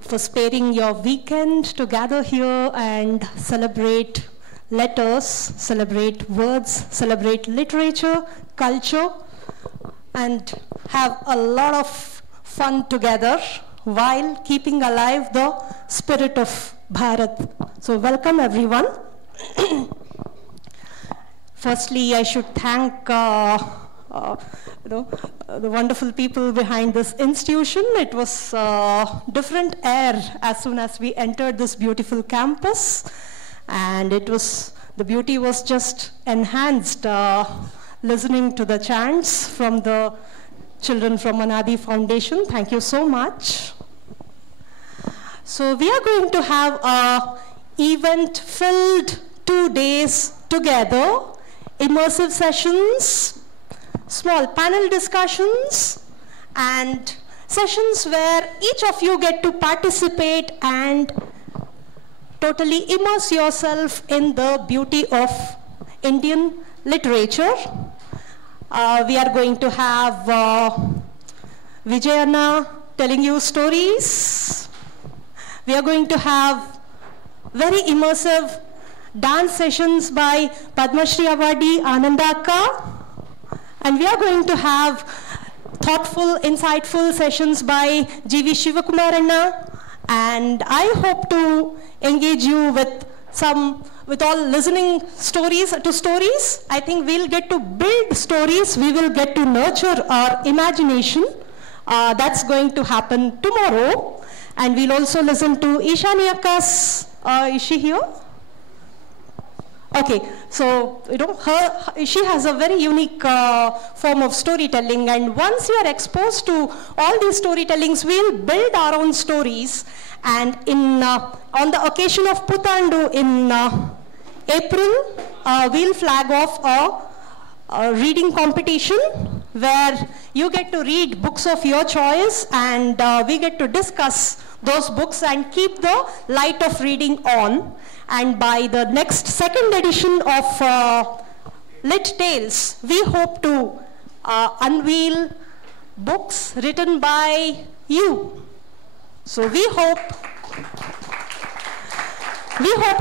for sparing your weekend to gather here and celebrate letters, celebrate words, celebrate literature, culture, and have a lot of fun together while keeping alive the spirit of Bharat. So welcome everyone. Firstly, I should thank the wonderful people behind this institution. It was different air as soon as we entered this beautiful campus, and the beauty was just enhanced listening to the chants from the children from Anadi Foundation. Thank you so much. So we are going to have a event-filled 2 days together, immersive sessions, small panel discussions, and sessions where each of you get to participate and totally immerse yourself in the beauty of Indian literature. We are going to have Vijayana telling you stories. We are going to have very immersive dance sessions by Padma Shri Awardee Anandaka. And we are going to have thoughtful, insightful sessions by G.V. Shivakumar Anna. And I hope to engage you with all listening stories. I think we'll get to build stories. We will get to nurture our imagination. That's going to happen tomorrow. And we'll also listen to Ishani Akka's, is she here? Okay, so she has a very unique form of storytelling, and once you are exposed to all these storytellings, we'll build our own stories. And on the occasion of Puthandu in April, we'll flag off a reading competition where you get to read books of your choice, and we get to discuss those books and keep the light of reading on. And by the next second edition of Littales, we hope to unveil books written by you. So we hope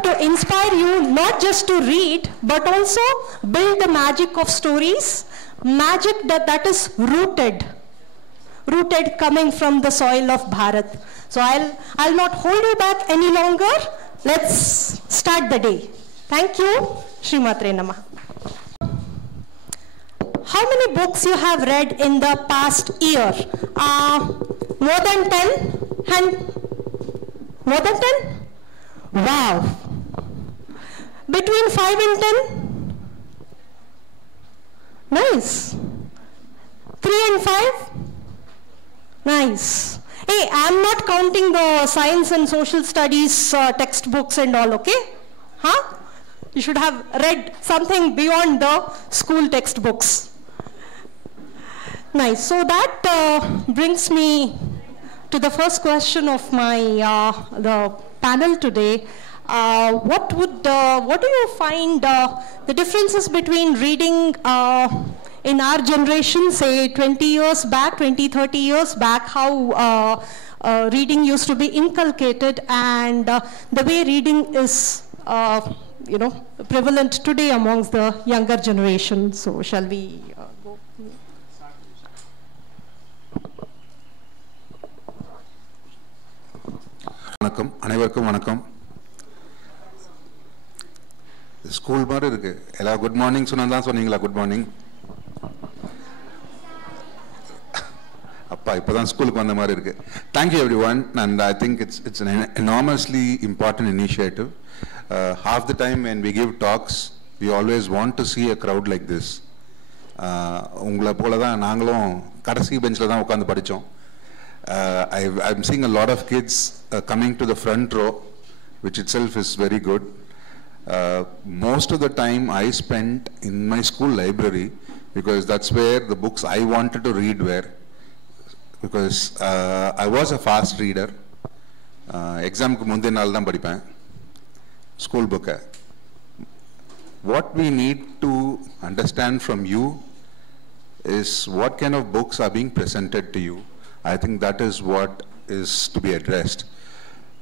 to inspire you not just to read, but also build the magic of stories, magic that is rooted coming from the soil of Bharat. So I'll not hold you back any longer. Let's start the day. Thank you. Shri Matre Namah. How many books you have read in the past year? More than 10? More than 10? Wow. Between 5 and 10? Nice. 3 and 5? Nice. Hey, I'm not counting the science and social studies textbooks and all, okay? Huh? You should have read something beyond the school textbooks. Nice. So that brings me to the first question of my the panel today. What do you find the differences between reading in our generation, say 20 years back, 20, 30 years back, how reading used to be inculcated, and the way reading is, prevalent today amongst the younger generation? So shall we go? Vanakkam, அனைவருக்கும் வணக்கம். School மாதிரி இருக்கு. எல்லா good morning சொன்னதான் சொன்னீங்களா? Good morning. அப்பா இப்பதான் ஸ்கூலுக்கு வந்த மாதிரி இருக்கு. Thank you everyone, and I think it's an enormously important initiative. Half the time when we give talks, we always want to see a crowd like this. உங்களை போல தான் நாங்களும் கடைசி பெஞ்சில் தான் உட்காந்து படித்தோம். I'm seeing a lot of kids coming to the front row, which itself is very good. Most of the time I spent in my school library, because that's where the books I wanted to read were. Because I was a fast reader. Exam ku munde naal dhaan padipen school book. What we need to understand from you is what kind of books are being presented to you. I think that is what is to be addressed.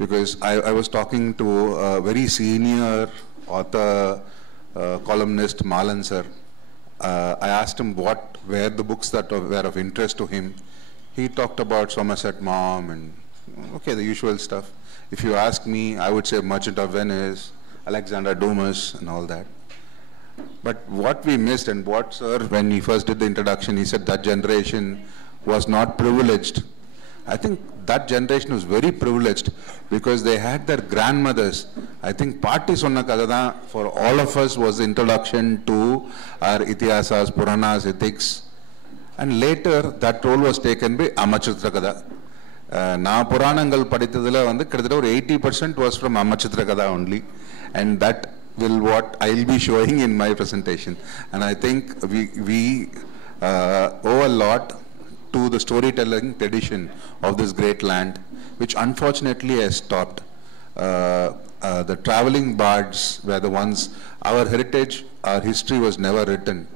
because I was talking to a very senior author, columnist, Malan sir. I asked him what were the books that were of interest to him. He talked about Somerset Maugham and, okay, the usual stuff. If you ask me, I would say Merchant of Venice, Alexander Dumas, and all that. But what we missed, and what, sir, when he first did the introduction, he said that generation was not privileged. I think that generation was very privileged because they had their grandmothers. I think Party Sonna Kadada for all of us was the introduction to our Itihasas, Puranas, ethics. And later, that role was taken by Amachitra Kada. Na Puranangal Padithadala and the 80% was from Amachitra Kada only. And that will what I'll be showing in my presentation. And I think we owe a lot to the storytelling tradition of this great land, which unfortunately has stopped. The traveling bards were the ones, our heritage, our history was never written.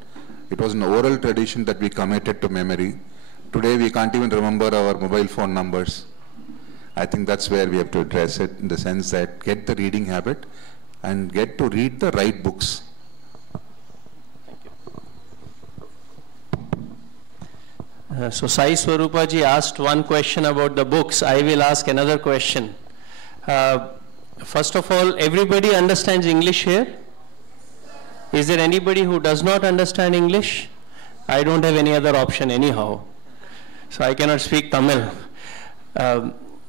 It was an oral tradition that we committed to memory. Today we can't even remember our mobile phone numbers. I think that's where we have to address it, in the sense that get the reading habit and get to read the right books. So Sai Swaroopa ji asked one question about the books. I will ask another question. First of all, everybody understands English here? Is there anybody who does not understand English? I don't have any other option anyhow. So I cannot speak Tamil.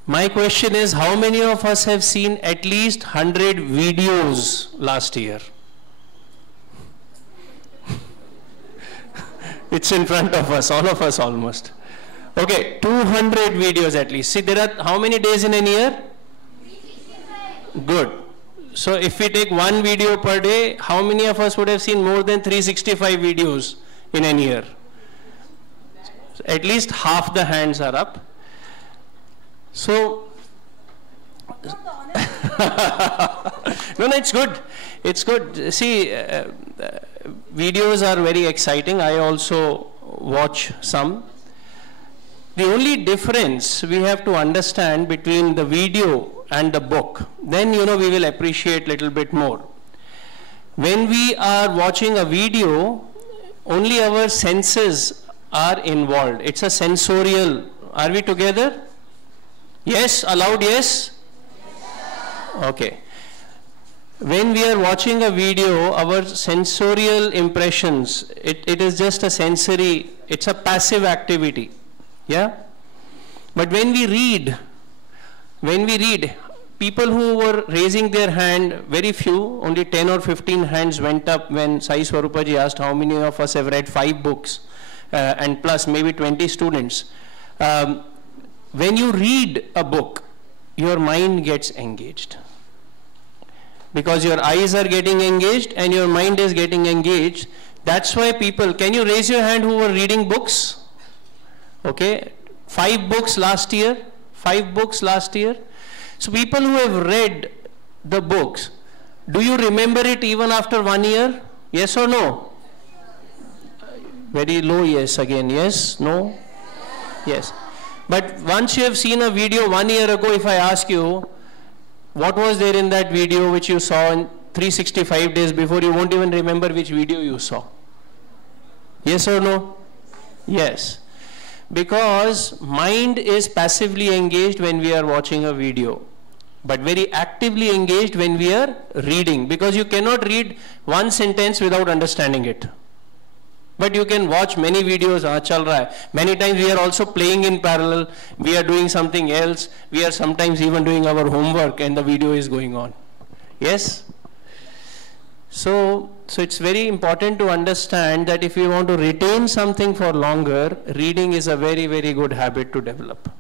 My question is, how many of us have seen at least 100 videos last year? It's in front of us, all of us almost. Okay, 200 videos at least. See, there are how many days in a year? 365. Good. So if we take one video per day, how many of us would have seen more than 365 videos in a year? So at least half the hands are up. So, no, it's good. It's good. See, videos are very exciting. I also watch some. The only difference we have to understand between the video and the book, then we will appreciate a little bit more. When we are watching a video, only our senses are involved. It's a sensorial. Are we together? Yes? Aloud, yes? Okay. When we are watching a video, our sensorial impressions, it is just a sensory, it's a passive activity. Yeah? But when we read, people who were raising their hand, very few, only 10 or 15 hands went up when Sai Swaroopa ji asked how many of us have read 5 books, and plus maybe 20 students. When you read a book, your mind gets engaged. Because your eyes are getting engaged and your mind is getting engaged. That's why people, can you raise your hand who were reading books? Okay, 5 books last year, 5 books last year. So people who have read the books, do you remember it even after 1 year? Yes or no? Very low yes again, yes, no? Yes. But once you have seen a video 1 year ago, if I ask you, what was there in that video which you saw in 365 days before, you won't even remember which video you saw. Yes or no? Yes. Because mind is passively engaged when we are watching a video, but very actively engaged when we are reading, because you cannot read one sentence without understanding it. But you can watch many videos, chal raha hai. Many times we are also playing in parallel, we are doing something else, we are sometimes even doing our homework and the video is going on. Yes? So it's very important to understand that if you want to retain something for longer, reading is a very, very good habit to develop.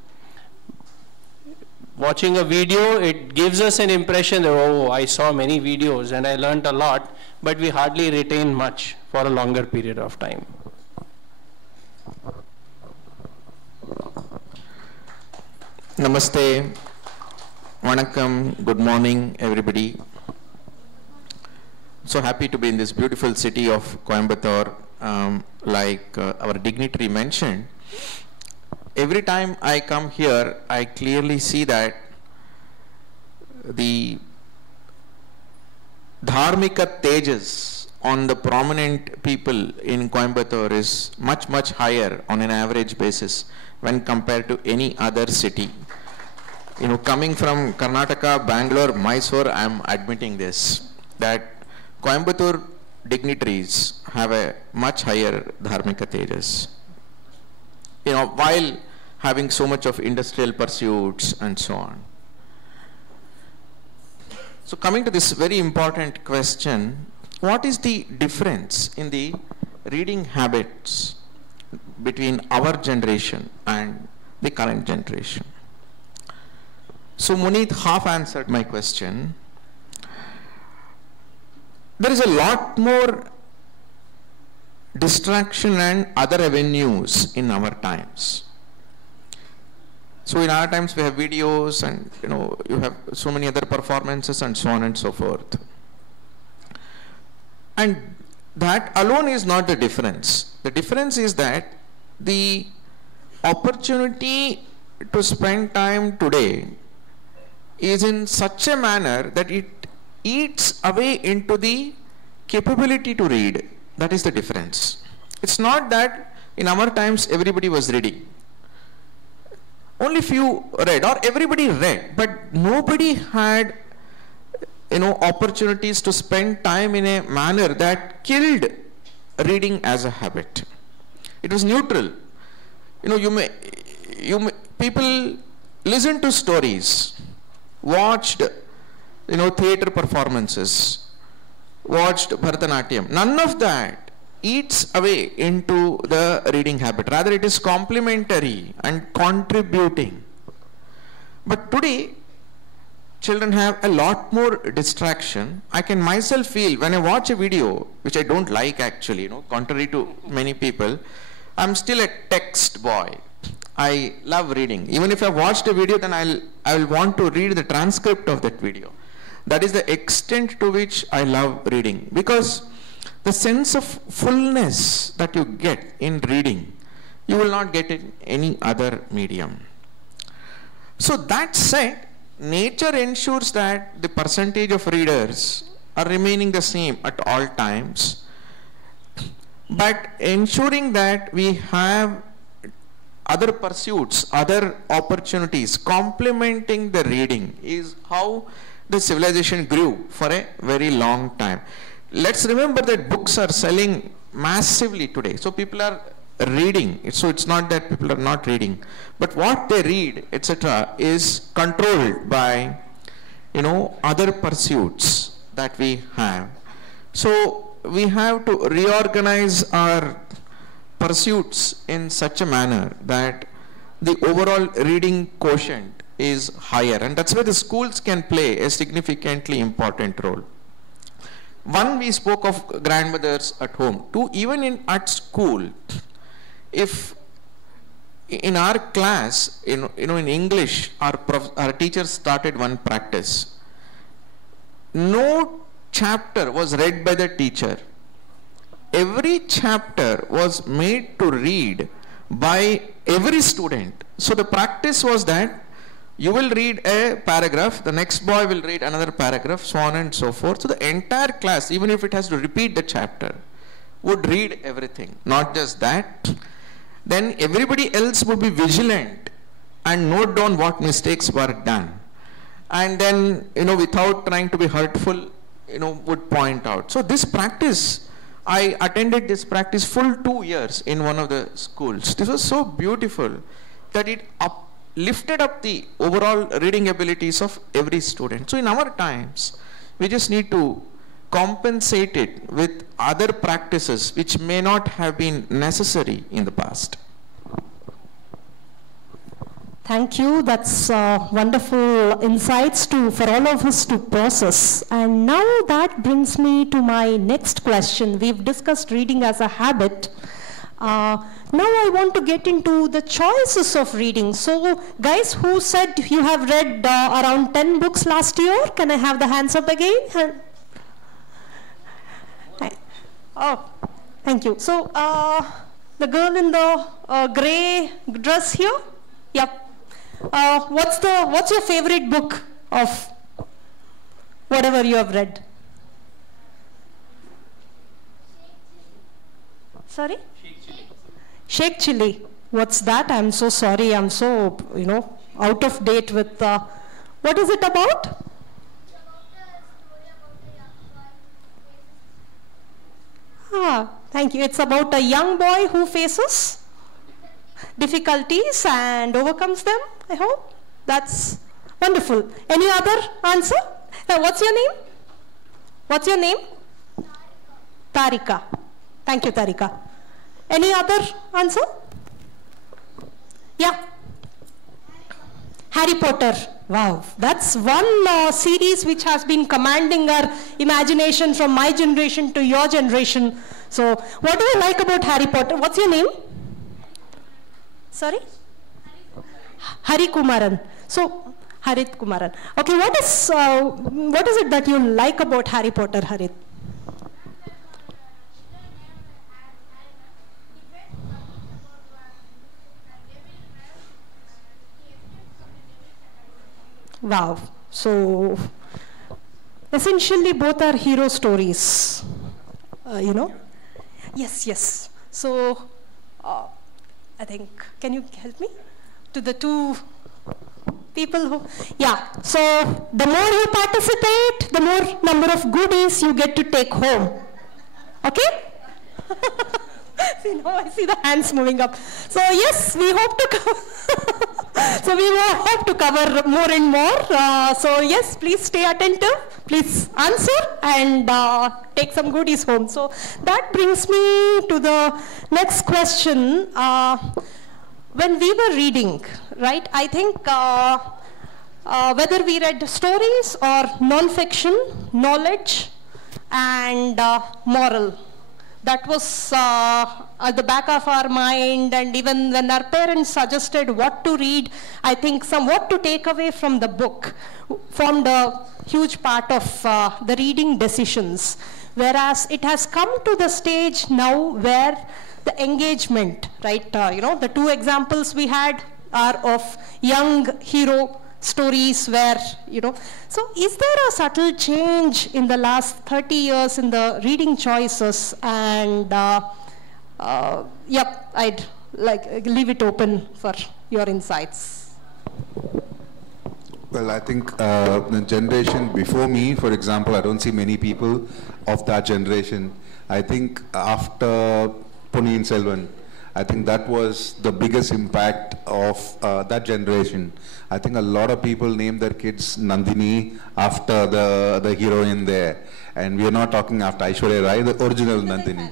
Watching a video, it gives us an impression that, oh, I saw many videos and I learned a lot, but we hardly retain much for a longer period of time. Namaste, Vanakkam, good morning everybody. So happy to be in this beautiful city of Coimbatore. Like our dignitary mentioned, every time I come here, I clearly see that the dharmika tejas on the prominent people in Coimbatore is much, much higher on an average basis when compared to any other city. You know, coming from Karnataka, Bangalore, Mysore, I am admitting this, that Coimbatore dignitaries have a much higher dharmika tejas. You know, while having so much of industrial pursuits and so on. So coming to this very important question, what is the difference in the reading habits between our generation and the current generation? So Muneet half answered my question. There is a lot more distraction and other avenues in our times. So in our times we have videos and you have so many other performances and so on and so forth. And that alone is not the difference. The difference is that the opportunity to spend time today is in such a manner that it eats away into the capability to read. That is the difference. It's not that in our times everybody was reading. Only few read, or everybody read, but nobody had opportunities to spend time in a manner that killed reading as a habit. It was neutral. People listened to stories, watched theater performances, watched Bharatanatyam. None of that eats away into the reading habit. Rather, it is complementary and contributing. But today, children have a lot more distraction. I can myself feel when I watch a video, which I don't like actually, contrary to many people, I'm still a text boy. I love reading. Even if I watched a video, then I will want to read the transcript of that video. That is the extent to which I love reading, because the sense of fullness that you get in reading, you will not get in any other medium. So that said, nature ensures that the percentage of readers are remaining the same at all times, but ensuring that we have other pursuits, other opportunities complementing the reading is how the civilization grew for a very long time. Let's remember that books are selling massively today. So people are reading. So it's not that people are not reading. But what they read, etc., is controlled by, other pursuits that we have. So we have to reorganize our pursuits in such a manner that the overall reading quotient is higher. And that's where the schools can play a significantly important role. One, we spoke of grandmothers at home. Two, even at school, if in our class, in English, our teachers started one practice. No chapter was read by the teacher. Every chapter was made to read by every student. So the practice was that you will read a paragraph, the next boy will read another paragraph, so on and so forth. So the entire class, even if it has to repeat the chapter, would read everything. Not just that, then everybody else would be vigilant and note down what mistakes were done. And then, without trying to be hurtful, would point out. So this practice, I attended this practice full 2 years in one of the schools. This was so beautiful that it lifted up the overall reading abilities of every student. So in our times, we just need to compensate it with other practices which may not have been necessary in the past. Thank you. That's wonderful insights for all of us to process. And now that brings me to my next question. We've discussed reading as a habit. Now I want to get into the choices of reading. So guys who said you have read around 10 books last year, can I have the hands up again? Oh, thank you. So the girl in the gray dress here? Yep. What's your favorite book of whatever you have read. Sorry? Sheikh Chili. What's that? I'm so sorry. I'm so, out of date with, what is it about? Thank you. It's about a young boy who faces difficulties and overcomes them, I hope. That's wonderful. Any other answer? What's your name? What's your name? Tarika. Thank you, Tarika. Any other answer? Yeah. Harry Potter. Wow, that's one series which has been commanding our imagination from my generation to your generation. So, what do you like about Harry Potter? What's your name? Sorry? Hari Kumaran. So, Harit Kumaran. Okay, what is it that you like about Harry Potter, Harit? Wow. So, essentially both are hero stories, Yes, yes. So, I think, can you help me? To the two people who, yeah. So, the more you participate, the more number of goodies you get to take home. Okay? See, now I see the hands moving up. So, yes, we hope to cover. So we hope to cover more and more. So yes, please stay attentive, please answer and take some goodies home. So that brings me to the next question. When we were reading, right, I think whether we read stories or non-fiction, knowledge and moral, that was at the back of our mind, and even when our parents suggested what to read, I think what to take away from the book formed a huge part of the reading decisions. Whereas it has come to the stage now where the engagement, right, the two examples we had are of young hero stories where, so is there a subtle change in the last 30 years in the reading choices? And yep, I'd leave it open for your insights. Well, I think the generation before me, for example, I don't see many people of that generation. I think after Ponniyin Selvan, I think that was the biggest impact of that generation. I think a lot of people name their kids Nandini after the heroine there. And we are not talking after Aishwarya Rai, the original Nandini.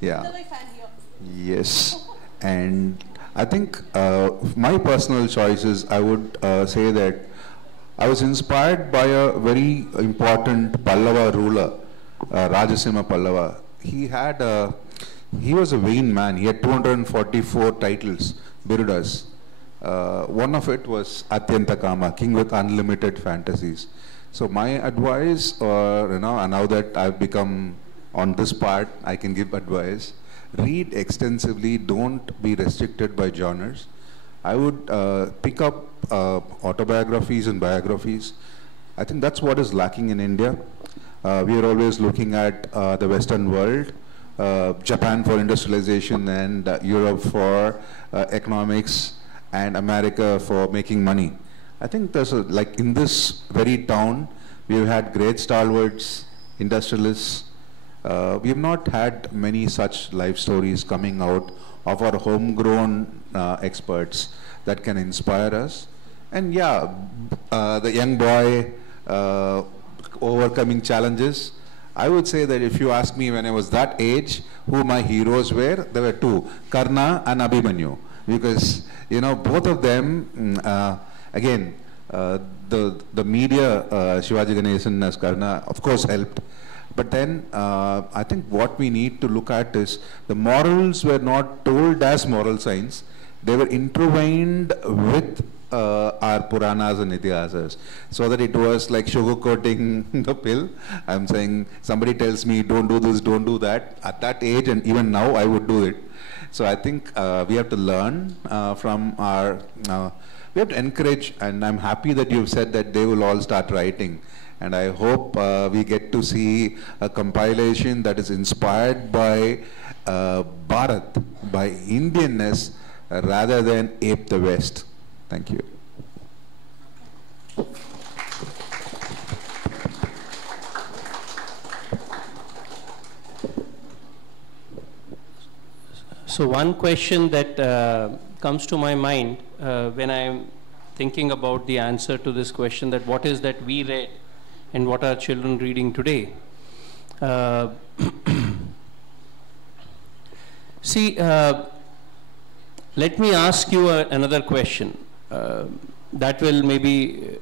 Yeah. Yes. And I think my personal choices, I would say that I was inspired by a very important Pallava ruler, Rajasimha Pallava. He was a vain man. He had 244 titles, birudas. One of it was Atyanta Kama, king with unlimited fantasies. So my advice, now that I've become on this part, I can give advice. Read extensively, don't be restricted by genres. I would pick up autobiographies and biographies. I think that's what is lacking in India. We are always looking at the Western world, Japan for industrialization and Europe for economics and America for making money. I think there's like in this very town, we've had great stalwarts, industrialists. We have not had many such life stories coming out of our homegrown experts that can inspire us. And yeah, the young boy overcoming challenges. I would say that if you ask me when I was that age, who my heroes were, there were two, Karna and Abhimanyu. Because, both of them, again, the media, Shivaji Ganesan as Karna, of course helped. But then, I think what we need to look at is the morals were not told as moral science. They were intertwined with our Puranas and Itihasas, so that it was like sugarcoating the pill. I'm saying somebody tells me don't do this, don't do that. At that age, and even now, I would do it. So I think we have to learn from our, we have to encourage, and I'm happy that you've said that they will all start writing. And I hope we get to see a compilation that is inspired by Bharat, by Indianness, rather than ape the West. Thank you. So one question that comes to my mind when I am thinking about the answer to this question, that what is that we read and what are children reading today? See, let me ask you another question. That will maybe,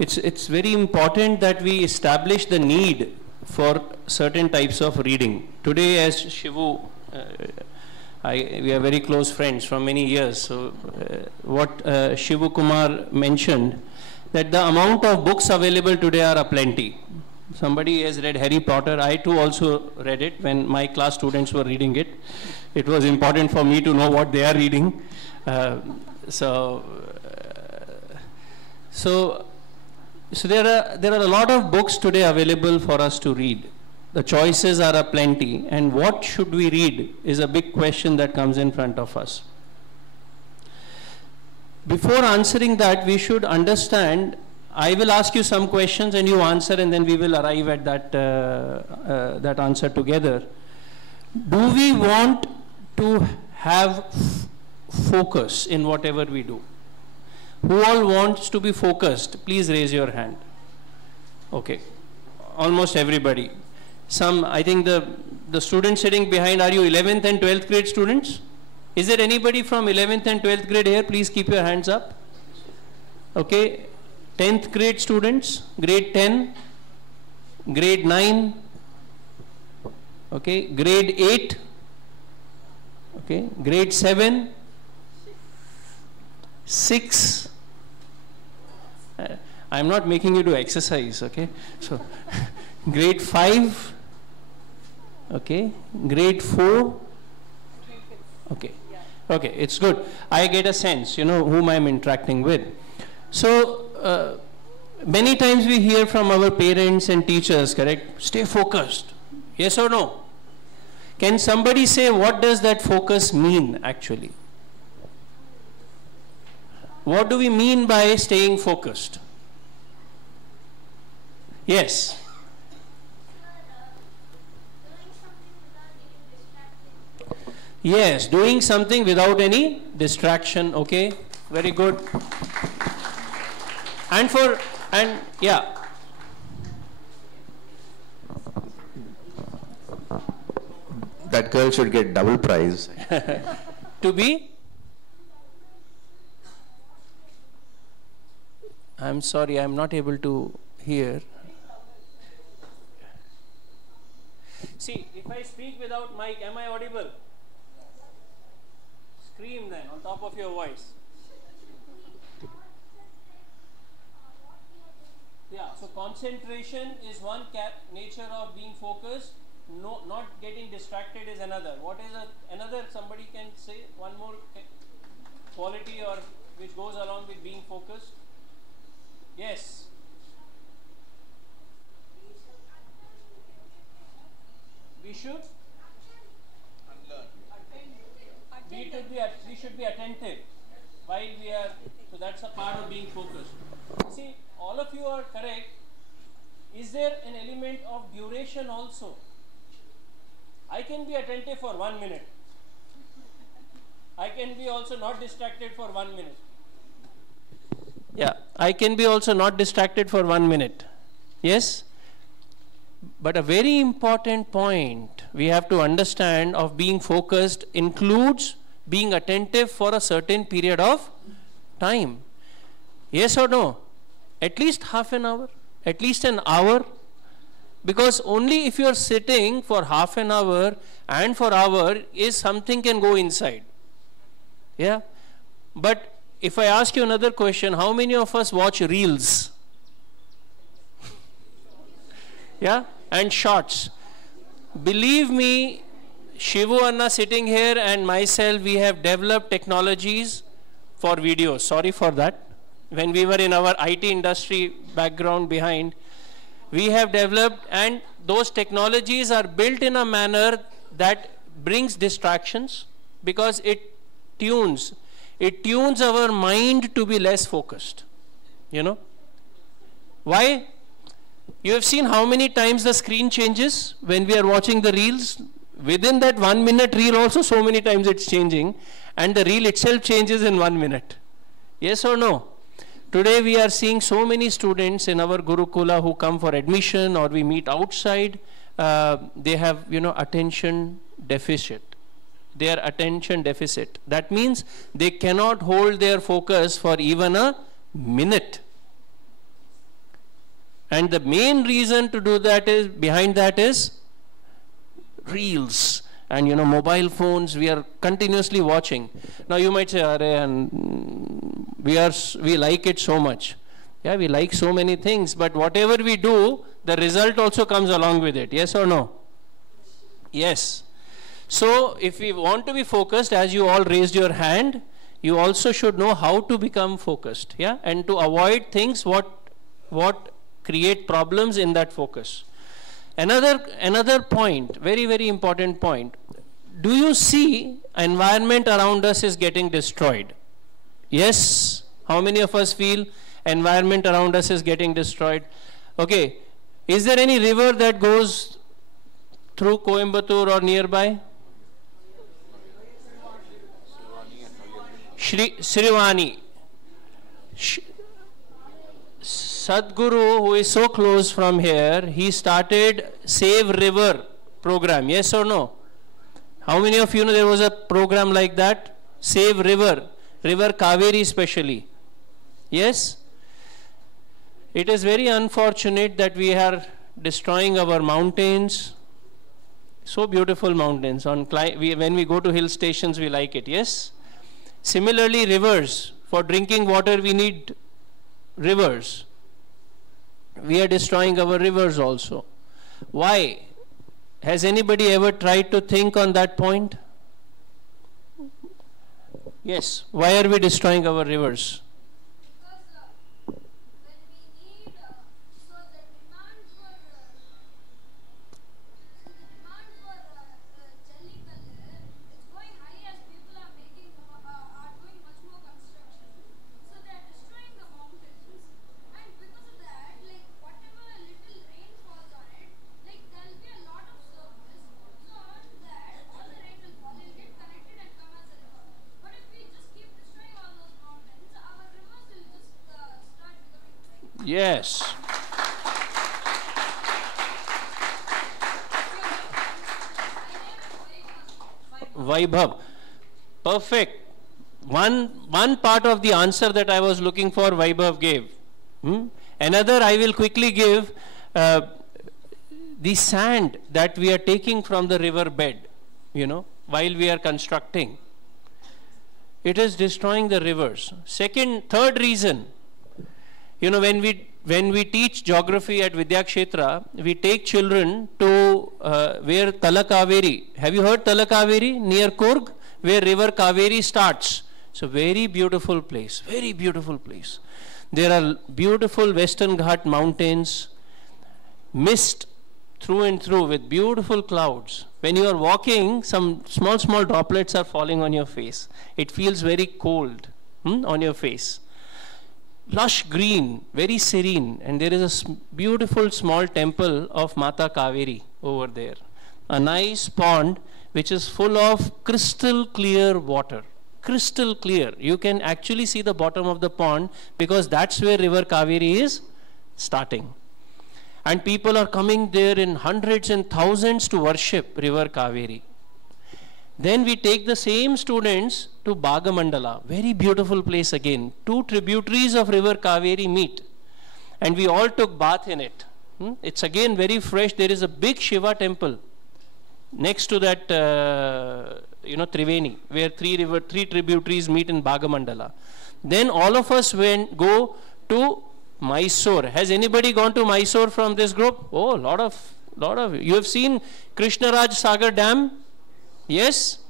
it's very important that we establish the need for certain types of reading. Today, as Shivu, we are very close friends from many years. So what Shivakumar mentioned, that the amount of books available today are aplenty. Somebody has read Harry Potter. I too also read it when my class students were reading it. It was important for me to know what they are reading. So there are a lot of books today available for us to read. The choices are aplenty, and what should we read is a big question that comes in front of us. Before answering that, we should understand, I will ask you some questions and you answer, and then we will arrive at that answer together. Do we want to have focus in whatever we do? Who all wants to be focused? Please raise your hand. Okay, almost everybody. Some, I think the students sitting behind, are you 11th and 12th grade students? Is there anybody from 11th and 12th grade here? Please keep your hands up. Okay, 10th grade students, grade 10, grade 9, okay, grade 8, okay, grade 7, 6. I'm not making you do exercise, okay? So, grade 5, okay, grade 4, okay, okay, it's good. I get a sense, you know, whom I'm interacting with. So, many times we hear from our parents and teachers, correct? Stay focused. Yes or no? Can somebody say what does that focus mean actually? What do we mean by staying focused? Yes. Yes, doing something without any distraction. Okay, very good. And yeah. That girl should get double prize. To be? I'm sorry, I'm not able to hear. See, if I speak without mic, am I audible? Scream then, on top of your voice. Yeah, so concentration is one nature of being focused. No, not getting distracted is another. What is another? Somebody can say one more quality or which goes along with being focused. Yes. We should. We should be attentive while we are. So that's a part of being focused. See, all of you are correct. Is there an element of duration also? I can be attentive for 1 minute. I can be also not distracted for 1 minute. Yeah, I can be also not distracted for 1 minute. Yes? But a very important point we have to understand of being focused includes being attentive for a certain period of time. Yes or no? At least half an hour, at least an hour. Because only if you are sitting for half an hour and for hour is something can go inside. Yeah. But if I ask you another question, how many of us watch reels? Yeah. And shorts. Believe me, Shivu Anna sitting here and myself, we have developed technologies for videos. Sorry for that. When we were in our IT industry background behind, we have developed, and those technologies are built in a manner that brings distractions, because it tunes our mind to be less focused. You know? Why? You have seen how many times the screen changes when we are watching the reels. Within that 1 minute reel also, so many times it's changing, and the reel itself changes in 1 minute. Yes or no? Today we are seeing so many students in our Gurukula who come for admission, or we meet outside. They have, attention deficit. They are attention deficit. That means they cannot hold their focus for even a minute. And the main reason to do that is, behind that is reels and mobile phones. We are continuously watching. Now you might say, and we like it so much. Yeah, we like so many things, but whatever we do, the result also comes along with it. Yes or no? Yes. So if we want to be focused, as you all raised your hand, you also should know how to become focused. Yeah, and to avoid things what create problems in that focus. Another point, very, very important point. Do you see environment around us is getting destroyed? Yes. How many of us feel environment around us is getting destroyed? Okay. Is there any river that goes through Coimbatore or nearby? Srivani. Sadhguru, who is so close from here, he started Save River program. Yes or no? How many of you know there was a program like that? Save River Kaveri especially. Yes? It is very unfortunate that we are destroying our mountains. So beautiful mountains. When we go to hill stations, we like it. Yes? Similarly, rivers. For drinking water, we need rivers. We are destroying our rivers also. Why? Has anybody ever tried to think on that point? Yes. Why are we destroying our rivers? Yes. Vaibhav. Perfect. One part of the answer that I was looking for, Vaibhav gave. Another I will quickly give. The sand that we are taking from the river bed, while we are constructing, it is destroying the rivers. Third reason, when we teach geography at Vidyakshetra, we take children to where Talakaveri. Have you heard Talakaveri near Coorg, where river Kaveri starts? It's a very beautiful place. Very beautiful place. There are beautiful Western Ghat mountains, mist through and through with beautiful clouds. When you are walking, some small droplets are falling on your face. It feels very cold on your face. Lush green, very serene, and there is a beautiful small temple of Mata Kaveri over there. A nice pond which is full of crystal clear water. Crystal clear. You can actually see the bottom of the pond because that's where river Kaveri is starting. And people are coming there in hundreds and thousands to worship river Kaveri. Then we take the same students to Bhagamandala, very beautiful place again. 2 tributaries of river Kaveri meet, and we all took bath in it. It's again very fresh. There is a big Shiva temple next to that, Triveni, where 3 tributaries meet in Bhagamandala. Then all of us go to Mysore. Has anybody gone to Mysore from this group? Oh, lot of. You have seen Krishnaraj Sagar Dam? Yes?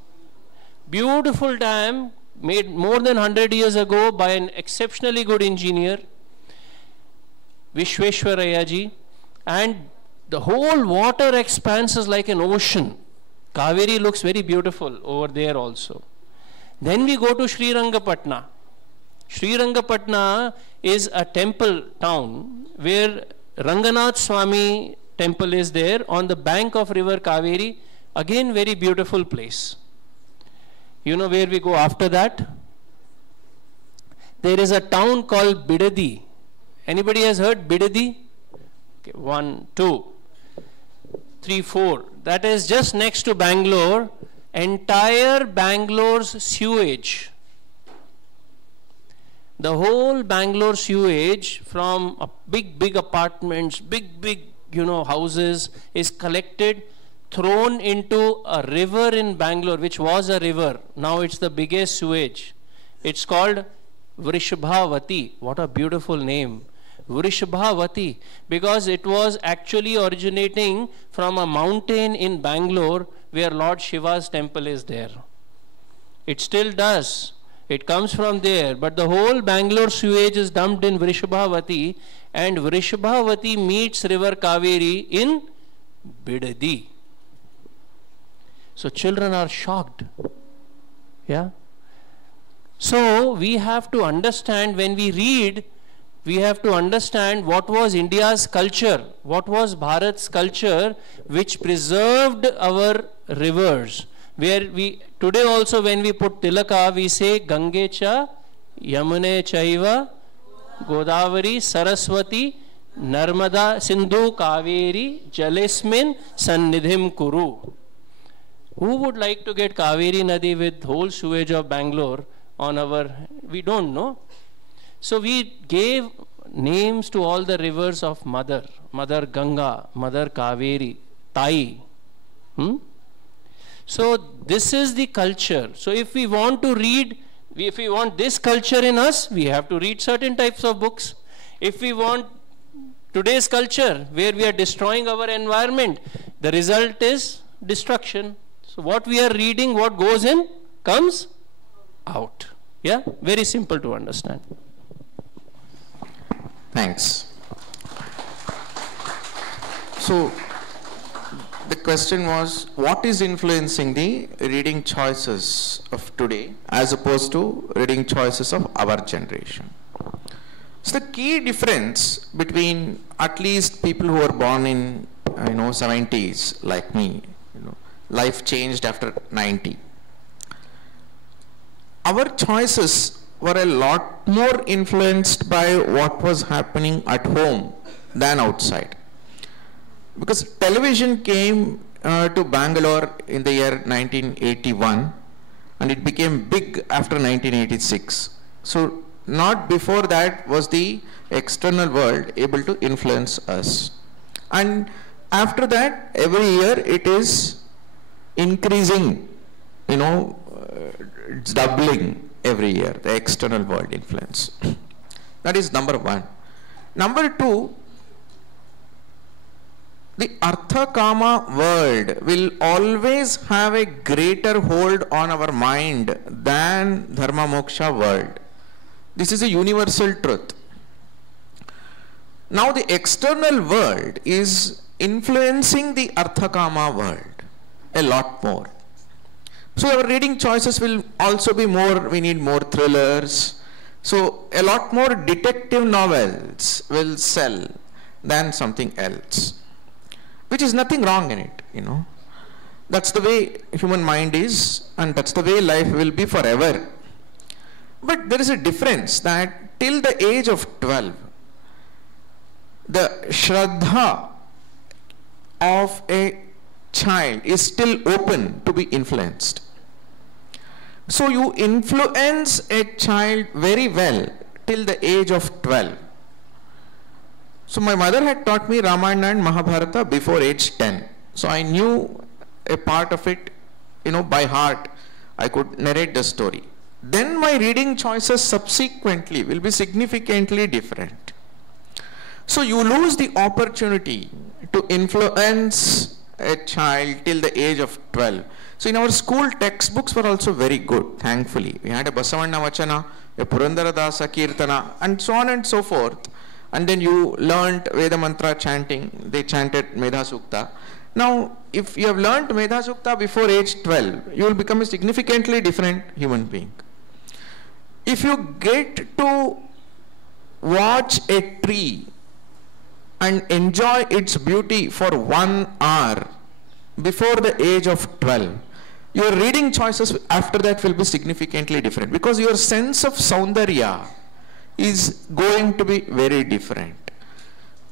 Beautiful dam made more than 100 years ago by an exceptionally good engineer, Vishweshwaraya ji. and the whole water expanse is like an ocean. Kaveri looks very beautiful over there also. Then we go to Srirangapatna. Srirangapatna is a temple town where Ranganath Swami temple is there on the bank of river Kaveri. Again, very beautiful place. You know where we go after that? There is a town called Bidadi. Anybody has heard Bidadi? Okay, 1, 2, 3, 4. That is just next to Bangalore. Entire Bangalore's sewage. The whole Bangalore sewage from big apartments, big houses is collected, thrown into a river in Bangalore, which was a river. Now it's the biggest sewage. It's called Vrishabhavati. What a beautiful name. Vrishabhavati. Because it was actually originating from a mountain in Bangalore where Lord Shiva's temple is there. It still does. It comes from there, but the whole Bangalore sewage is dumped in Vrishabhavati, and Vrishabhavati meets river Kaveri in Bidadi. So children are shocked. Yeah. So we have to understand, when we read, we have to understand what was India's culture, what was Bharat's culture, which preserved our rivers. Where we, today also when we put Tilaka, we say Gange cha, Yamune chaiva, Godavari, Saraswati, Narmada, Sindhu, Kaveri, Jalesmin, Sannidhim Kuru. Who would like to get Kaveri Nadi with whole sewage of Bangalore on our, we don't know. So we gave names to all the rivers of Mother, Mother Ganga, Mother Kaveri, Tai. So this is the culture. So if we want to read, if we want this culture in us, we have to read certain types of books. If we want today's culture, where we are destroying our environment, the result is destruction. So what we are reading, what goes in, comes out. Yeah, very simple to understand. Thanks. So the question was, what is influencing the reading choices of today as opposed to reading choices of our generation? So the key difference between at least people who were born in 70s like me, life changed after 90. Our choices were a lot more influenced by what was happening at home than outside. Because television came to Bangalore in the year 1981 and it became big after 1986. So not before that was the external world able to influence us. And after that, every year it is increasing, it's doubling every year, the external world influence. That is number one. Number two, the Artha Kama world will always have a greater hold on our mind than Dharma Moksha world. This is a universal truth. Now the external world is influencing the Artha Kama world a lot more. So our reading choices will also be more, we need more thrillers. So a lot more detective novels will sell than something else. Which is nothing wrong in it, That's the way human mind is, and that's the way life will be forever. But there is a difference that till the age of 12, the Shraddha of a child is still open to be influenced. So you influence a child very well till the age of 12. So my mother had taught me Ramayana and Mahabharata before age 10. So I knew a part of it, by heart. I could narrate the story. Then my reading choices subsequently will be significantly different. So you lose the opportunity to influence a child till the age of 12. So in our school, textbooks were also very good, thankfully. We had a Basavanna Vachana, a Purandara Dasa Kirtana, and so on and so forth. and then you learnt Veda Mantra chanting, they chanted Medha Sukta. Now, if you have learnt Medha Sukta before age 12, you will become a significantly different human being. If you get to watch a tree and enjoy its beauty for 1 hour before the age of 12, your reading choices after that will be significantly different, because your sense of Saundarya is going to be very different.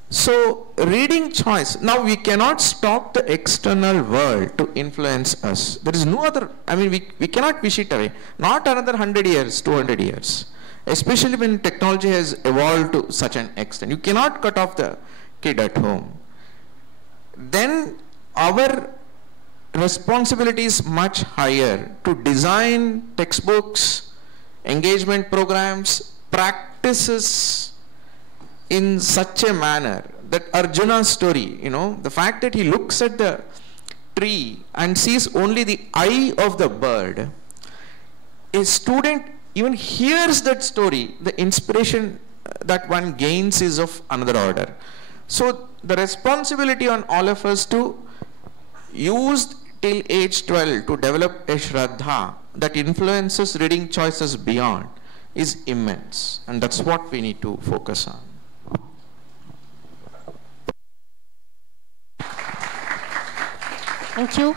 So reading choice, now we cannot stop the external world to influence us. There is no other, I mean, we cannot wish it away. Not another 100 years, 200 years. Especially when technology has evolved to such an extent. You cannot cut off the kid at home. Then our responsibility is much higher to design textbooks, engagement programs, practices in such a manner that Arjuna's story, you know, the fact that he looks at the tree and sees only the eye of the bird, a student even hears that story, the inspiration that one gains is of another order. So the responsibility on all of us to use till age 12 to develop a Shraddha that influences reading choices beyond is immense, and that's what we need to focus on. Thank you.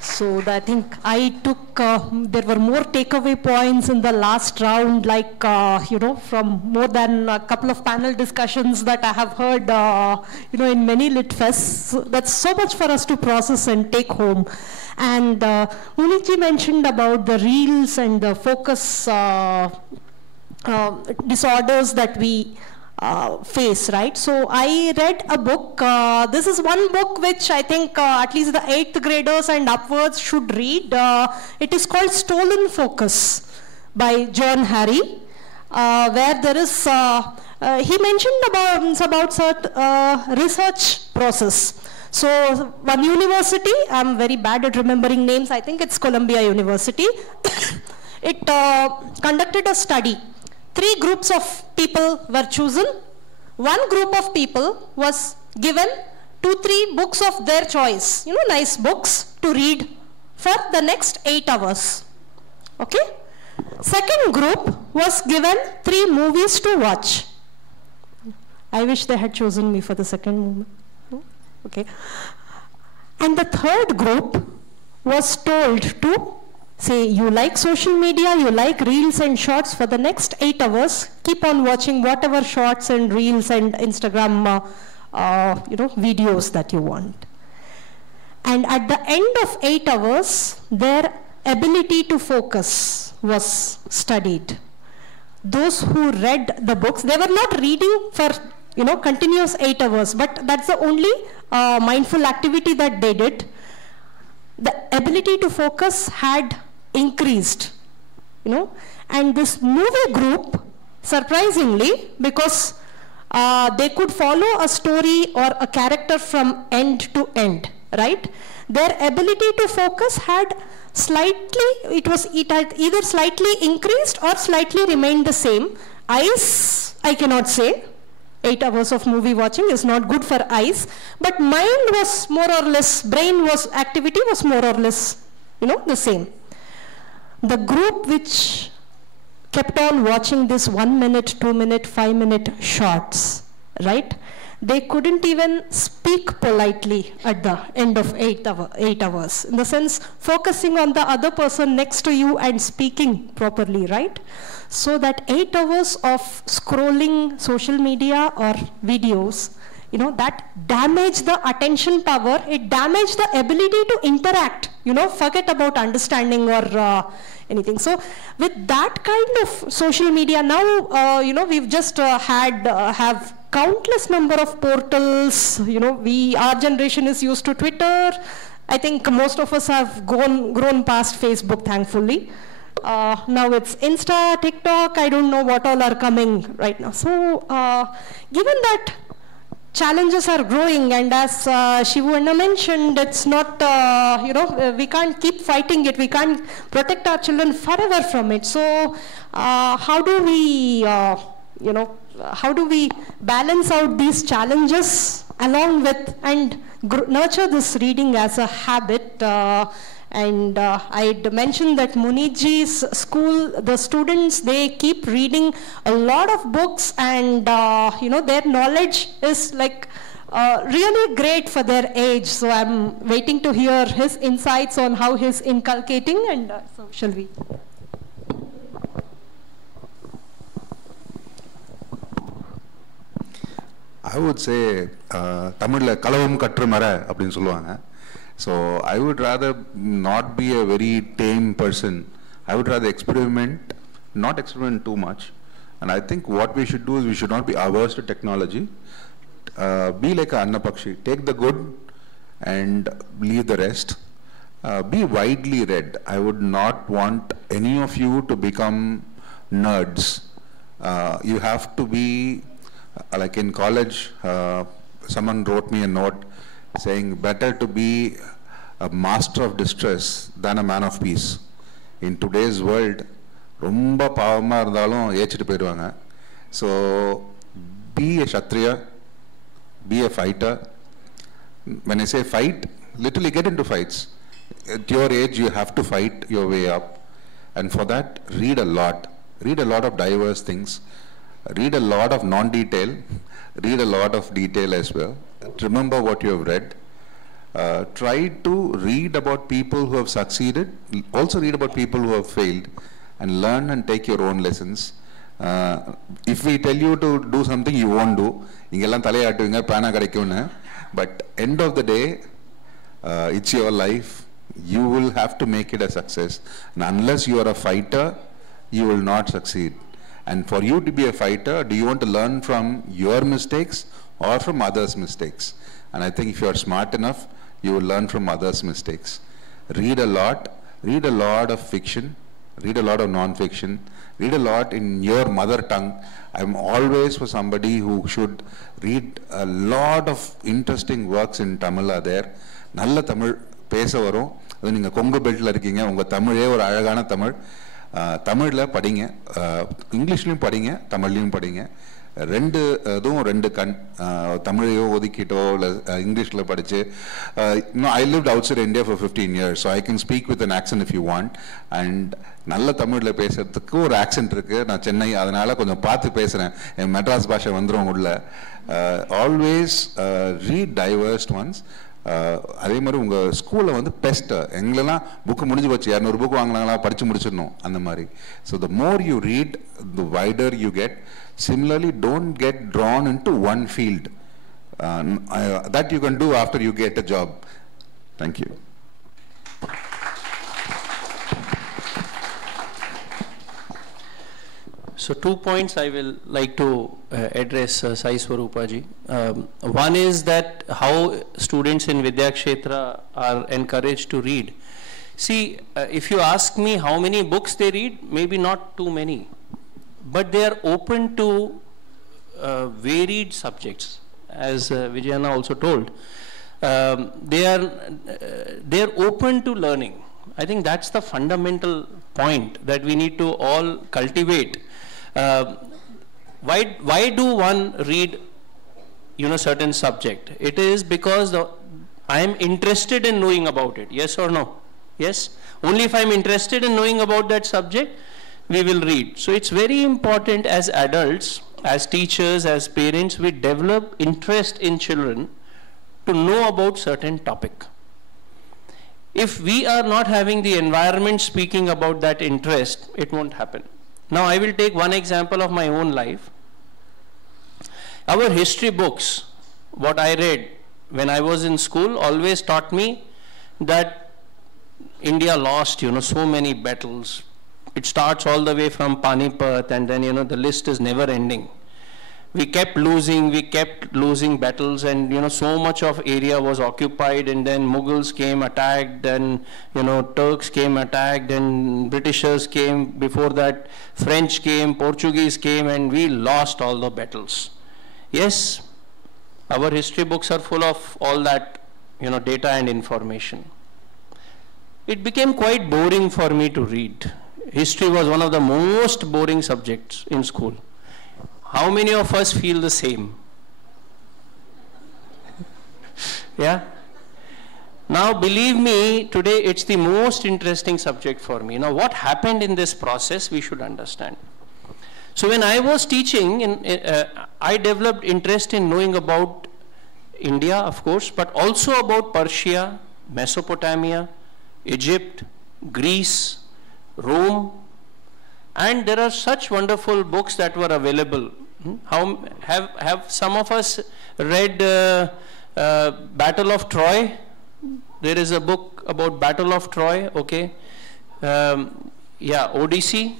So I think I took, there were more takeaway points in the last round, like, you know, from more than a couple of panel discussions that I have heard, you know, in many lit fests. So that's so much for us to process and take home. And Muneet mentioned about the reels and the focus disorders that we face, right? So I read a book. This is one book which I think at least the 8th graders and upwards should read. It is called Stolen Focus by John Harry, where there is, he mentioned about research process. So one university, I'm very bad at remembering names, I think it's Columbia University, it conducted a study. 3 groups of people were chosen. One group of people was given 2-3 books of their choice, you know, nice books to read for the next 8 hours. Okay? Second group was given 3 movies to watch. I wish they had chosen me for the second movie. Okay. And the third group was told to say, you like social media, you like reels and shorts, for the next 8 hours, keep on watching whatever shorts and reels and Instagram you know, videos that you want. And at the end of 8 hours, their ability to focus was studied. Those who read the books, they were not reading for, you know, continuous 8 hours, but that's the only mindful activity that they did. The ability to focus had increased, you know, and this movie group, surprisingly, because they could follow a story or a character from end to end, right? Their ability to focus had slightly, it had either slightly increased or slightly remained the same. Eyes, I cannot say. 8 hours of movie watching is not good for eyes, but mind was more or less, brain was, activity was more or less, you know, the same. The group which kept on watching this 1 minute, 2 minute, 5 minute shorts, right? They couldn't even speak politely at the end of 8 hours. In the sense, focusing on the other person next to you and speaking properly, right? So that 8 hours of scrolling social media or videos, you know, that damaged the attention power, it damaged the ability to interact, you know, forget about understanding or anything. So with that kind of social media, now, you know, we've just have countless number of portals, you know, our generation is used to Twitter. I think most of us have grown past Facebook, thankfully. Now it's Insta, TikTok, I don't know what all are coming right now. So given that challenges are growing, and as Shivakumar mentioned, it's not, you know, we can't keep fighting it, we can't protect our children forever from it. So how do we you know, how do we balance out these challenges along with and nurture this reading as a habit? And I'd mentioned that Muneetji's school, the students, they keep reading a lot of books, and you know, their knowledge is like really great for their age. So I'm waiting to hear his insights on how he's inculcating, and so shall we? I would say Tamil kalavam katru mara appdin solluvaanga. So I would rather not be a very tame person. I would rather experiment, not experiment too much. And I think what we should do is we should not be averse to technology. Be like a Annapakshi. Take the good and leave the rest. Be widely read. I would not want any of you to become nerds. You have to be, like in college, someone wrote me a note saying better to be a master of distress than a man of peace. In today's world, romba pavama irundhalum ஏச்சிட்டு போயிடுவாங்க. So be a Kshatriya, be a fighter. When I say fight, literally get into fights. At your age, you have to fight your way up. And for that, read a lot. Read a lot of diverse things. Read a lot of non-detail. Read a lot of detail as well. Remember what you have read. Try to read about people who have succeeded. Also read about people who have failed, and learn and take your own lessons. If we tell you to do something, you won't do. Ingellam thalaiyaattuvinga pana kadaikumnu. But end of the day, it's your life. You will have to make it a success. And unless you are a fighter, you will not succeed. And for you to be a fighter, do you want to learn from your mistakes or from others' mistakes? And I think if you are smart enough, you will learn from others' mistakes. Read a lot of fiction, read a lot of non-fiction, read a lot in your mother tongue. I'm always for somebody who should read a lot of interesting works in Tamil are there. Nalla Tamil pesa varum. Adu neenga Kongu beltla irkeenga, unga Tamile oru azhagana Tamil. தமிழில் படிங்க, இங்கிலீஷ்லையும் படிங்க, தமிழ்லையும் படிங்க. ரெண்டு கண், தமிழையோ ஒதுக்கிட்டோ இல்லை இங்கிலீஷில் படித்து. I lived outside India for 15 years, so I can speak with an accent if you want. And நல்ல தமிழில் பேசுகிறதுக்கு ஒரு ஆக்சன்ட் இருக்குது. நான் சென்னை, அதனால் கொஞ்சம் பார்த்து பேசுகிறேன். என் மெட்ராஸ் பாஷை வந்துடும் உள்ள. Always read divorced once. அதே மாதிரி உங்கள் ஸ்கூலில் வந்து பெஸ்ட்டு எங்களெல்லாம் புக்கு முடிஞ்சு போச்சு, 200 புக் வாங்கினாங்களா, படித்து முடிச்சிடணும் அந்த மாதிரி. So the more you read, the wider you get. Similarly, don't get drawn into one field. That you can do after you get a job. Thank you. So 2 points I will like to address, Sai Swaroopa ji. One is that how students in Vidya Kshetra are encouraged to read. See, if you ask me how many books they read, maybe not too many, but they are open to varied subjects, as Vijayana also told. They are open to learning. I think that's the fundamental point that we need to all cultivate. Why do one read, certain subject? It is because I am interested in knowing about it. Yes or no? Yes. Only if I am interested in knowing about that subject, we will read. So it's very important as adults, as teachers, as parents, we develop interest in children to know about certain topic. If we are not having the environment speaking about that interest, it won't happen. Now I will take one example of my own life. Our history books, what I read when I was in school, always taught me that India lost, so many battles. It starts all the way from Panipat, and then, the list is never ending. We kept losing battles, and, so much of area was occupied, and then Mughals came, attacked, then, Turks came, attacked, and Britishers came. Before that, French came, Portuguese came, and we lost all the battles. Yes, our history books are full of all that, data and information. It became quite boring for me to read. History was one of the most boring subjects in school. How many of us feel the same? Yeah? Now, believe me, today it's the most interesting subject for me. Now, what happened in this process, we should understand. So, when I was teaching, I developed interest in knowing about India, of course, but also about Persia, Mesopotamia, Egypt, Greece, Rome, and there are such wonderful books that were available. How have some of us read Battle of Troy? There is a book about Battle of Troy, okay. Yeah, Odyssey.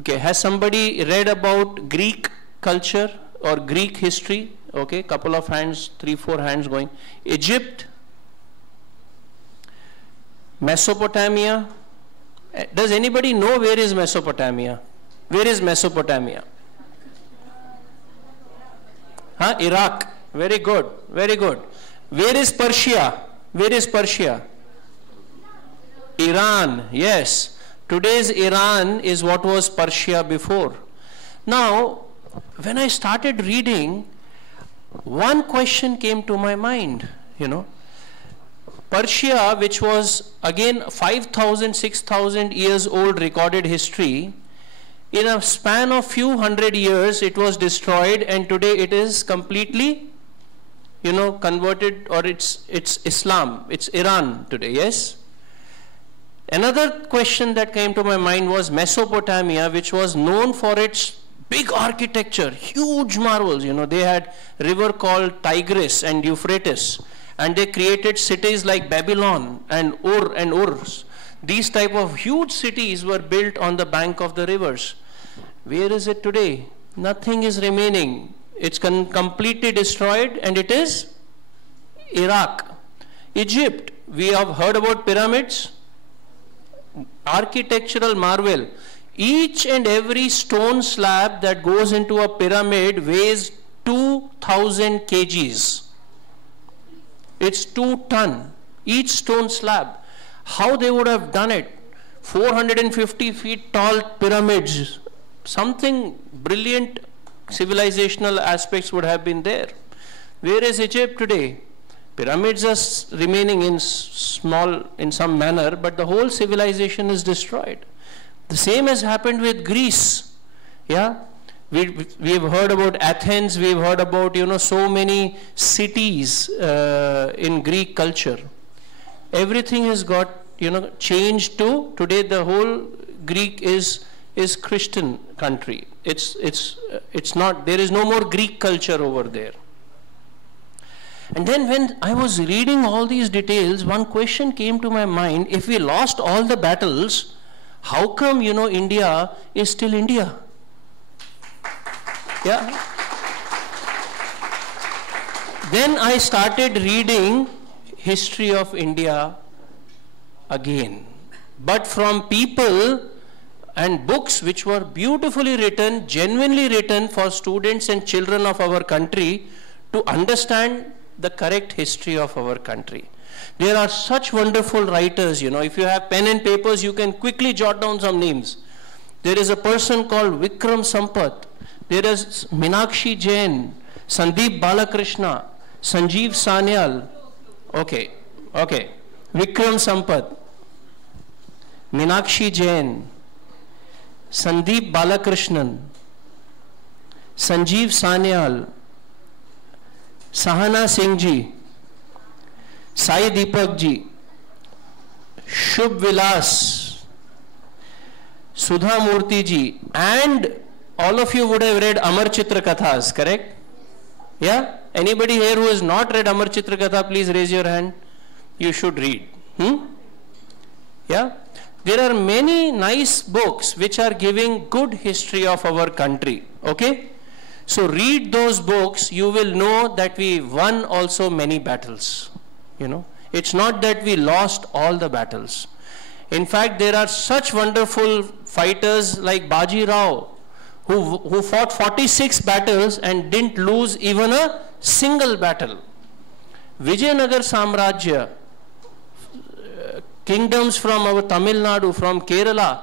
Okay, has somebody read about Greek culture or Greek history? Okay, couple of hands, 3-4 hands going. Egypt, Mesopotamia. Does anybody know where is Mesopotamia? Where is Mesopotamia? Huh? Iraq. Very good, very good. Where is Persia? Where is Persia? Iran, yes. Today's Iran is what was Persia before. Now, when I started reading, one question came to my mind, you know. Persia, which was again 5,000, 6,000 years old recorded history, in a span of few hundred years it was destroyed, and today it is completely, you know, converted, or it's Islam, it's Iran today, yes? Another question that came to my mind was Mesopotamia, which was known for its big architecture, huge marvels, you know. They had a river called Tigris and Euphrates, and they created cities like Babylon and Ur and Urs. These type of huge cities were built on the bank of the rivers. Where is it today? Nothing is remaining. It's completely destroyed, and it is Iraq. Egypt, we have heard about pyramids, architectural marvel. Each and every stone slab that goes into a pyramid weighs 2,000 kgs. It's 2 tons, each stone slab. How they would have done it? 450 feet tall pyramids. Something brilliant civilizational aspects would have been there. Where is Egypt today? Pyramids are remaining in some manner, but the whole civilization is destroyed. The same has happened with Greece. Yeah, we have heard about Athens. We have heard about, you know, so many cities in Greek culture. Everything has got, you know, changed to today. The whole Greek is Christian country. It's not. There is no more Greek culture over there. And then when I was reading all these details, one question came to my mind: if we lost all the battles, how come, you know, India is still India? Yeah. Then I started reading history of India again, but from people and books which were beautifully written, genuinely written for students and children of our country to understand the correct history of our country. There are such wonderful writers, you know. If you have pen and papers, you can quickly jot down some names. There is a person called Vikram Sampath. There is Meenakshi Jain, Sandeep Balakrishna, Sanjeev Sanyal. Okay. Vikram Sampath, Meenakshi Jain, Sandeep Balakrishnan, Sanjeev Sanyal, Sahana Singh ji, Sai Deepak ji, Shubh Vilas, Sudha Murthy ji, and all of you would have read Amar Chitra Kathas, correct? Yeah? Anybody here who has not read Amar Chitra Katha, please raise your hand. You should read. Yeah? There are many nice books which are giving good history of our country. Okay? So read those books, you will know that we won also many battles. You know, it's not that we lost all the battles. In fact, there are such wonderful fighters like Baji Rao, who fought 46 battles and didn't lose even a single battle. Vijayanagar Samrajya, kingdoms from our Tamil Nadu, from Kerala,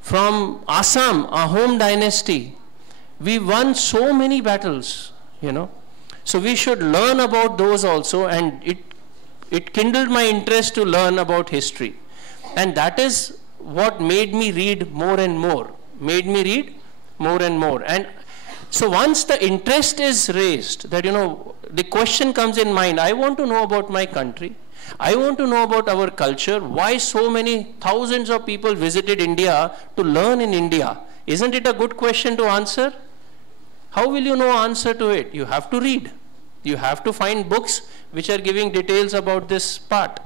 from Assam, Ahom dynasty, We won so many battles, you know. So we should learn about those also, and it kindled my interest to learn about history. And that is what made me read more and more, And so once the interest is raised, that, you know, the question comes in mind, I want to know about my country. I want to know about our culture, why so many thousands of people visited India to learn in India. Isn't it a good question to answer? How will you know answer to it? You have to read. You have to find books which are giving details about this part.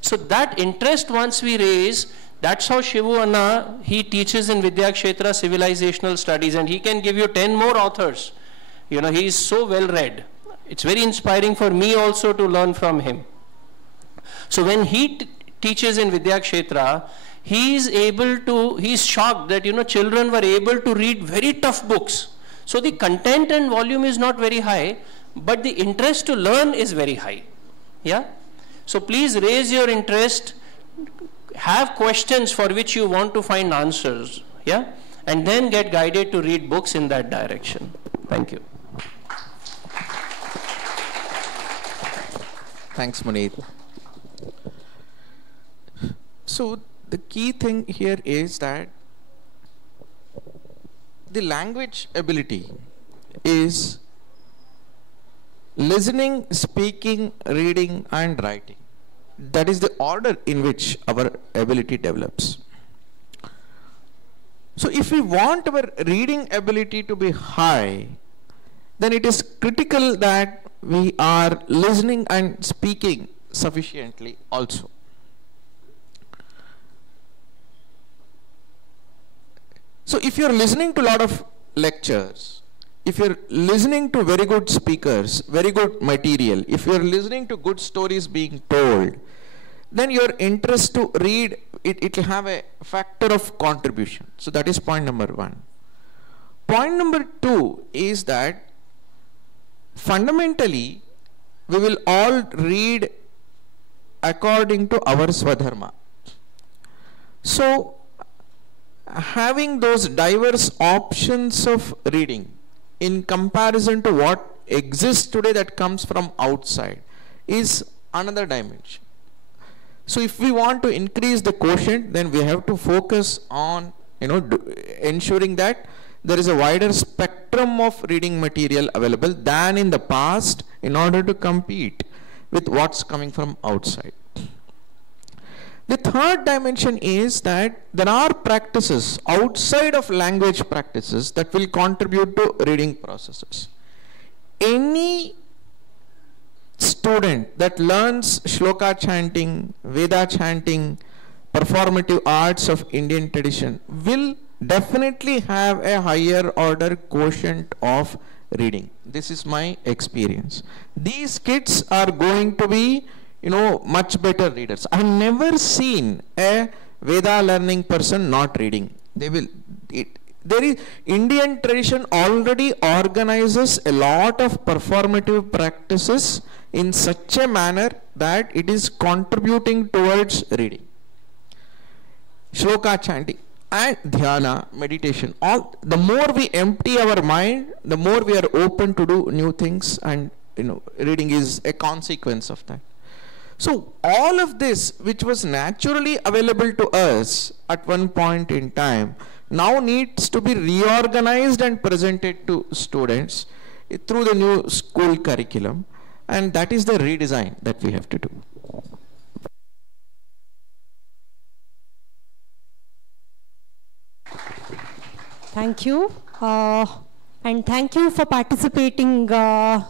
So that interest once we raise, that's how Shivu Anna, he teaches in Vidyakshetra Civilizational Studies, and he can give you 10 more authors. You know, he is so well read. It's very inspiring for me also to learn from him. So when he teaches in Vidyakshetra, he's shocked that, you know, children were able to read very tough books. So the content and volume is not very high, but the interest to learn is very high. Yeah? So please raise your interest, have questions for which you want to find answers. Yeah? And then get guided to read books in that direction. Thank you. Thanks, Muneet. So the key thing here is that the language ability is listening, speaking, reading, and writing. That is the order in which our ability develops. So if we want our reading ability to be high, then it is critical that we are listening and speaking sufficiently also. So if you're listening to a lot of lectures, if you're listening to very good speakers, very good material, if you're listening to good stories being told, then your interest to read, it will have a factor of contribution. So that is point number one. Point number two is that fundamentally, we will all read according to our Swadharma. So, having those diverse options of reading in comparison to what exists today that comes from outside is another dimension. So if we want to increase the quotient, then we have to focus on, you know, ensuring that there is a wider spectrum of reading material available than in the past in order to compete with what's coming from outside. The third dimension is that there are practices outside of language practices that will contribute to reading processes. Any student that learns shloka chanting, Veda chanting, performative arts of Indian tradition will definitely have a higher order quotient of reading. This is my experience. These kids are going to be, you know, much better readers. I have never seen a Veda learning person not reading. Indian tradition already organizes a lot of performative practices in such a manner that it is contributing towards reading. Shloka chanting and dhyana, meditation, the more we empty our mind, the more we are open to do new things, and, you know, reading is a consequence of that. So all of this, which was naturally available to us at one point in time, now needs to be reorganized and presented to students through the new school curriculum, and that is the redesign that we have to do. Thank you. And thank you for participating,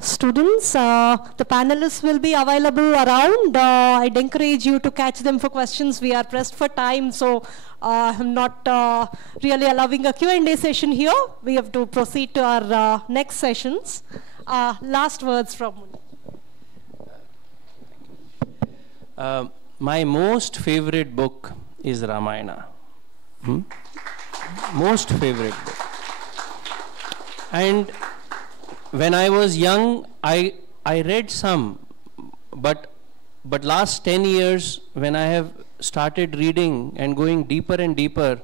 students. The panelists will be available around. I'd encourage you to catch them for questions. We are pressed for time, so I'm not really allowing a Q&A session here. We have to proceed to our next sessions. Last words from Muneet. My most favorite book is Ramayana. Most favorite book. And when I was young, I read some, but last 10 years, when I have started reading and going deeper and deeper,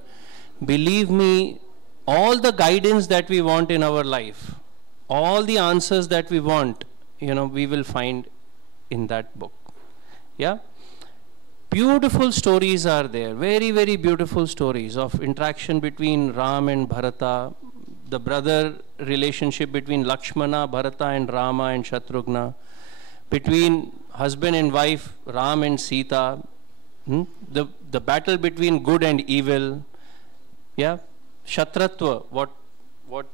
believe me, all the guidance that we want in our life, all the answers that we want, we will find in that book. Yeah? Beautiful stories are there, very, very beautiful stories of interaction between Ram and Bharata, the brother relationship between Lakshmana, Bharata and Rama and Shatrughna, between husband and wife, Ram and Sita, the battle between good and evil, yeah, Kshatratva, what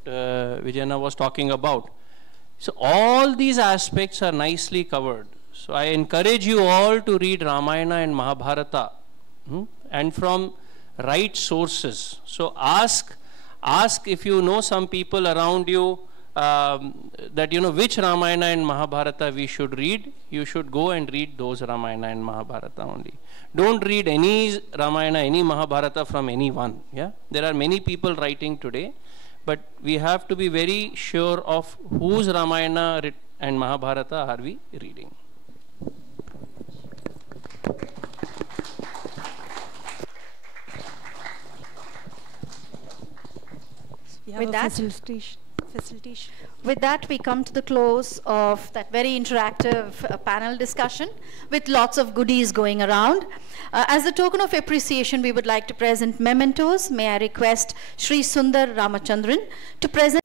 Vijayana was talking about. So all these aspects are nicely covered. So I encourage you all to read Ramayana and Mahabharata, and from right sources. So ask if you know some people around you that which Ramayana and Mahabharata we should read. You should go and read those Ramayana and Mahabharata only. Don't read any Ramayana, any Mahabharata from anyone. Yeah, there are many people writing today, but we have to be very sure of whose Ramayana and Mahabharata are we reading. With that, we come to the close of that very interactive panel discussion with lots of goodies going around. As a token of appreciation, we would like to present mementos. May I request Shri Sundar Ramachandran to present.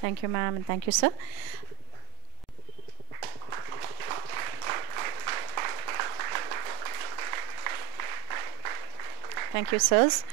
Thank you, ma'am, and thank you, sir. Thank you, sirs.